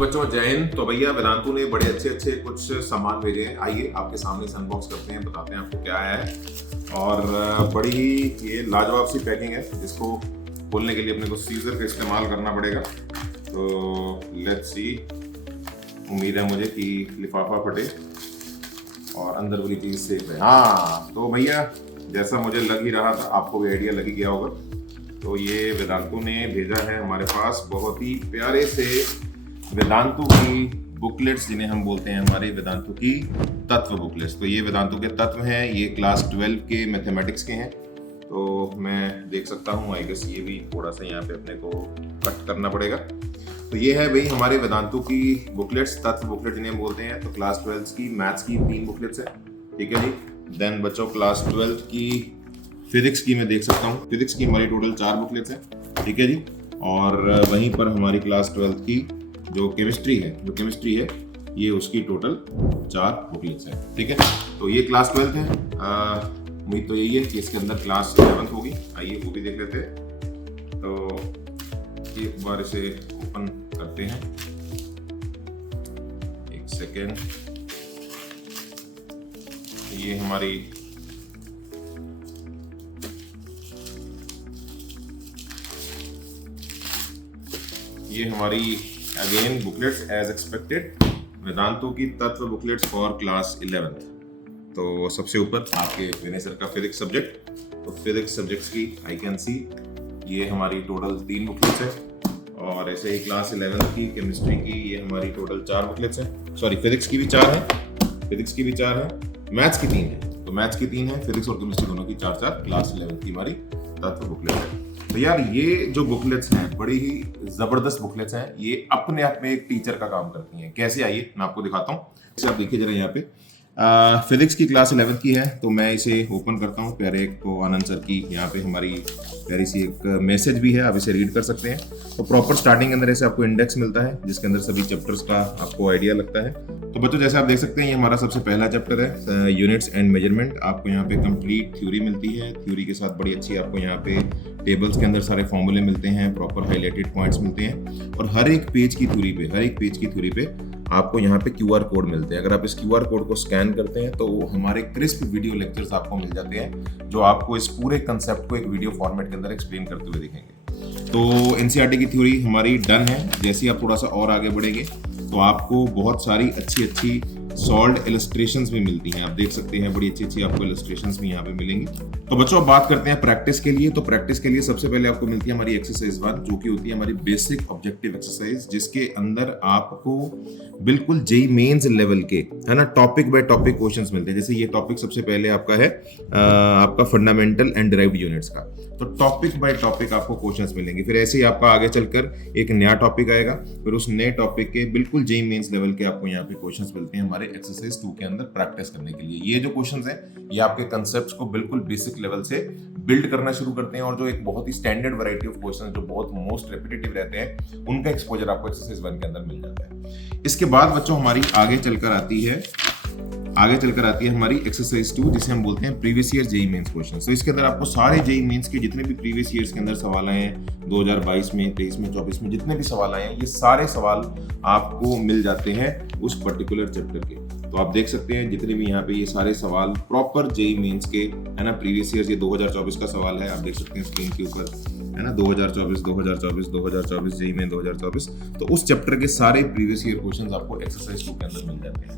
बच्चों, जय हिंद। तो भैया वेदांतु ने बड़े अच्छे अच्छे कुछ सामान भेजे हैं। आइए आपके सामने से अनबॉक्स करते हैं, बताते हैं आपको क्या आया है। और बड़ी ही ये लाजवाब सी पैकिंग है, जिसको खोलने के लिए अपने को सीजर का इस्तेमाल करना पड़ेगा। तो लेट्स सी। उम्मीद है मुझे कि लिफाफा फटे और अंदर वाली चीज़ सेफ है। हाँ तो भैया, जैसा मुझे लग ही रहा था, आपको भी आइडिया लग ही गया होगा। तो ये वेदांतु ने भेजा है हमारे पास बहुत ही प्यारे से वेदांतु की बुकलेट्स, जिन्हें हम बोलते हैं हमारे वेदांतु की तत्व बुकलेट्स। तो ये वेदांतु के तत्व हैं, ये क्लास 12 के मैथमेटिक्स के हैं। तो मैं देख सकता हूँ, आई गेस ये भी थोड़ा सा यहाँ पे अपने को कट करना पड़ेगा। तो ये है भाई हमारे वेदांतु की बुकलेट्स, तत्व बुकलेट जिन्हें बोलते हैं। तो क्लास 12 की मैथ्स की 3 बुकलेट्स है, ठीक है जी। देन बच्चों क्लास 12 की फिजिक्स की मैं देख सकता हूँ, फिजिक्स की हमारी टोटल 4 बुकलेट्स हैं, ठीक है जी। और वहीं पर हमारी क्लास 12 की जो केमिस्ट्री है, ये उसकी टोटल 4 बुकलेट्स हैं, ठीक है। तो ये क्लास 12 है। उम्मीद तो यही है कि इसके अंदर क्लास 11 होगी। आइए वो भी देख लेते हैं। तो एक बार इसे ओपन करते हैं, एक सेकेंड। ये हमारी again booklets as expected, Vedantu की तत्व बुकलेट्स फॉर क्लास 11। तो सबसे ऊपर आपके विनय सर का फिजिक्स सब्जेक्ट। तो फिजिक्स सब्जेक्ट्स की आई कैन सी ये हमारी टोटल 3 बुकलेट्स है। और ऐसे ही क्लास 11 की केमिस्ट्री की ये हमारी टोटल 4 बुकलेट्स हैं। सॉरी, फिजिक्स की भी 4 है, मैथ्स की 3 है। तो मैथ्स की 3 है, फिजिक्स और केमिस्ट्री दोनों की 4-4 क्लास 11 की हमारी तत्व बुकलेट है। तो यार ये जो बुकलेट्स हैं बड़ी ही जबरदस्त बुकलेट्स हैं। ये अपने आप में एक टीचर का काम करती हैं। कैसे, आइए मैं आपको दिखाता हूँ। इसे आप देखिए जरा, यहाँ पे फिजिक्स की क्लास 11 की है। तो मैं इसे ओपन करता हूँ। प्यारे एक तो आनंद सर की यहाँ पे हमारी प्यारी सी एक मैसेज भी है, आप इसे रीड कर सकते हैं। तो प्रॉपर स्टार्टिंग के अंदर ऐसे आपको इंडेक्स मिलता है, जिसके अंदर सभी चैप्टर्स का आपको आइडिया लगता है। तो बच्चों, जैसे आप देख सकते हैं, ये हमारा सबसे पहला चैप्टर है, यूनिट्स एंड मेजरमेंट। आपको यहाँ पे कंप्लीट थ्योरी मिलती है। थ्योरी के साथ बड़ी अच्छी आपको यहाँ पे टेबल्स के अंदर सारे फॉर्मूले मिलते हैं, प्रॉपर हाईलाइटेड पॉइंट्स मिलते हैं। और हर एक पेज की थ्योरी पे आपको यहाँ पे QR कोड मिलते हैं। अगर आप इस QR कोड को स्कैन करते हैं तो हमारे क्रिस्प वीडियो लेक्चर्स आपको मिल जाते हैं, जो आपको इस पूरे कंसेप्ट को एक वीडियो फॉर्मेट के अंदर एक्सप्लेन करते हुए दिखेंगे। तो NCERT की थ्योरी हमारी डन है। जैसे ही आप थोड़ा सा और आगे बढ़ेंगे तो आपको बहुत सारी अच्छी सॉल्व्ड इलस्ट्रेशंस भी मिलती हैं। आप देख सकते हैं, बड़ी अच्छी आपको इलस्ट्रेशंस भी यहाँ पे मिलेंगी। तो बच्चों, अब बात करते हैं प्रैक्टिस के लिए। तो प्रैक्टिस के लिए सबसे पहले आपको मिलती है हमारी एक्सरसाइज 1, जो कि होती है हमारी बेसिक ऑब्जेक्टिव एक्सरसाइज, जिसके अंदर आपको बिल्कुल जेईई मेंस लेवल के, है ना, टॉपिक बाय टॉपिक क्वेश्चंस मिलते हैं। जैसे ये टॉपिक सबसे पहले आपका है आपका फंडामेंटल एंड डिराइव्ड यूनिट्स का। तो टॉपिक बाय टॉपिक आपको क्वेश्चंस मिलेंगे। फिर ऐसे ही आपका आगे चलकर एक नया टॉपिक आएगा, फिर उस नए टॉपिक के बिल्कुल जेईई मेंस लेवल के आपको यहाँ पे क्वेश्चंस मिलते हैं हमारे एक्सरसाइज 2 के अंदर प्रैक्टिस करने के लिए। ये जो क्वेश्चंस हैं, ये आपके कंसेप्ट्स को बिल्कुल बेसिक लेवल से बिल्ड करना शुरू करते हैं। और जो एक बहुत ही स्टैंडर्ड वैरायटी ऑफ क्वेश्चंस जो बहुत मोस्ट रेपिटेटिव रहते हैं, उनका एक्सपोजर आपको एक्सरसाइज 1 के अंदर मिल जाता है। इसके बाद बच्चों हमारी आगे चलकर आती है हमारी एक्सरसाइज 2, जिसे हम बोलते हैं previous year JEE mains questions. तो इसके अंदर आपको सारे जेईई मेंस के जितने भी प्रीवियस ईयर्स के अंदर सवाल आए हैं, 2022 में, 23 में, 24 में जितने भी सवाल आए हैं, ये सारे सवाल आपको मिल जाते हैं उस पर्टिकुलर चैप्टर के। तो आप देख सकते हैं जितने भी यहाँ पे ये सारे सवाल प्रॉपर जेईई मेंस के, है ना, प्रीवियस ईयर्स। ये 2024 का सवाल है, आप देख सकते हैं स्क्रीन के ऊपर, है ना, 2024 जेईई में 2024। तो उस चैप्टर के सारे प्रीवियस ईयर क्वेश्चंस आपको एक्सरसाइज 2 के अंदर मिल जाते हैं।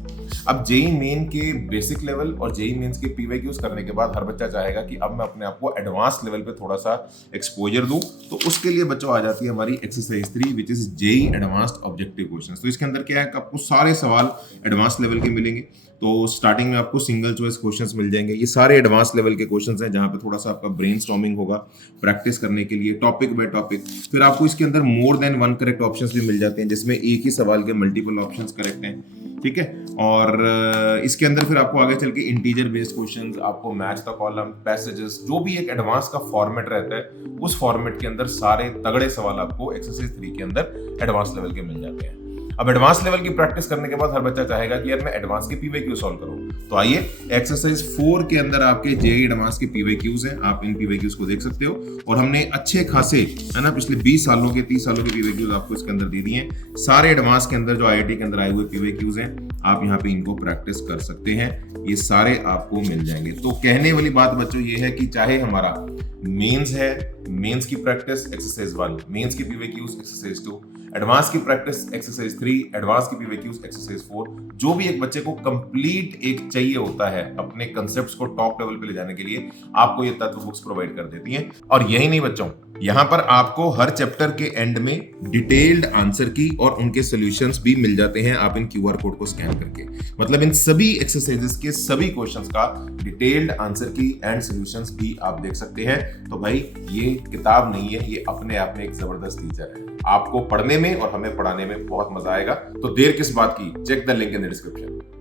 अब जेईई मेन के बेसिक लेवल और जेईई मेंस के PYQs करने के बाद हर बच्चा चाहेगा कि अब मैं अपने आप को एडवांस लेवल पे थोड़ा सा एक्सपोजर दूं। तो उसके लिए बच्चों आ जाती है हमारी exercise 3, which is JEE advanced objective questions. तो इसके अंदर क्या है कि आपको सारे सवाल एडवांस लेवल के मिलेंगे। तो स्टार्टिंग में आपको सिंगल चॉइस क्वेश्चंस मिल जाएंगे। ये सारे एडवांस लेवल के क्वेश्चंस हैं, जहां पे थोड़ा सा आपका ब्रेनस्टॉर्मिंग होगा प्रैक्टिस करने के लिए, टॉपिक बाय टॉपिक। फिर आपको इसके अंदर मोर देन 1 करेक्ट ऑप्शंस भी मिल जाते हैं, जिसमें एक ही सवाल के मल्टीपल ऑप्शंस करेक्ट हैं, ठीक है। और इसके अंदर फिर आपको आगे चल के इंटीजर बेस्ड क्वेश्चंस, आपको मैच द कॉलम, पैसेजेस, जो भी एक एडवांस का फॉर्मेट रहता है, उस फॉर्मेट के अंदर सारे तगड़े सवाल आपको एक्सरसाइज 3 के अंदर एडवांस लेवल के मिल जाते हैं। अब एडवांस लेवल की प्रैक्टिस करने के बाद हर बच्चा चाहेगा कि यार मैं एडवांस के पीवाईक्यू सॉल्व करूं। तो आइए, एक्सरसाइज 4 के अंदर आपके जेईई एडवांस के पीवाईक्यूज हैं, आप इन पीवाईक्यूज को देख सकते हो। और हमने अच्छे खासे, है ना, पिछले 20 सालों के 30 सालों के पीवाईक्यूज आपको इसके अंदर दे दिए हैं। सारे एडवांस के अंदर जो आईआईटी के अंदर आए हुए पीवाईक्यूज हैं, आप यहाँ पे इनको प्रैक्टिस कर सकते हैं, ये सारे आपको मिल जाएंगे। तो कहने वाली बात बच्चों ये है कि चाहे हमारा मेंस है, मेंस की प्रैक्टिस एक्सरसाइज 1, मेंस की पीवाईक्यूज एक्सरसाइज 2, एडवांस की प्रैक्टिस एक्सरसाइज 3, एडवांस की पीवाईक्यूज एक्सरसाइज 4, जो भी एक बच्चे को कंप्लीट एक चाहिए होता है अपने कंसेप्ट्स को टॉप लेवल पे ले जाने के लिए, आपको ये तत्व बुक्स प्रोवाइड कर देती हैं। और यही नहीं बच्चों, यहाँ पर आपको हर चैप्टर के एंड में डिटेल्ड आंसर की और उनके सॉल्यूशंस भी मिल जाते हैं, आप इन क्यूआर कोड को स्कैन करके। मतलब इन सभी एक्सरसाइजेस के सभी क्वेश्चंस का डिटेल्ड आंसर की एंड सॉल्यूशंस भी आप देख सकते हैं। तो भाई ये किताब नहीं है, ये अपने आप में एक जबरदस्त टीचर है। आपको पढ़ने में और हमें पढ़ाने में बहुत मजा आएगा। तो देर किस बात की, check the link in the description.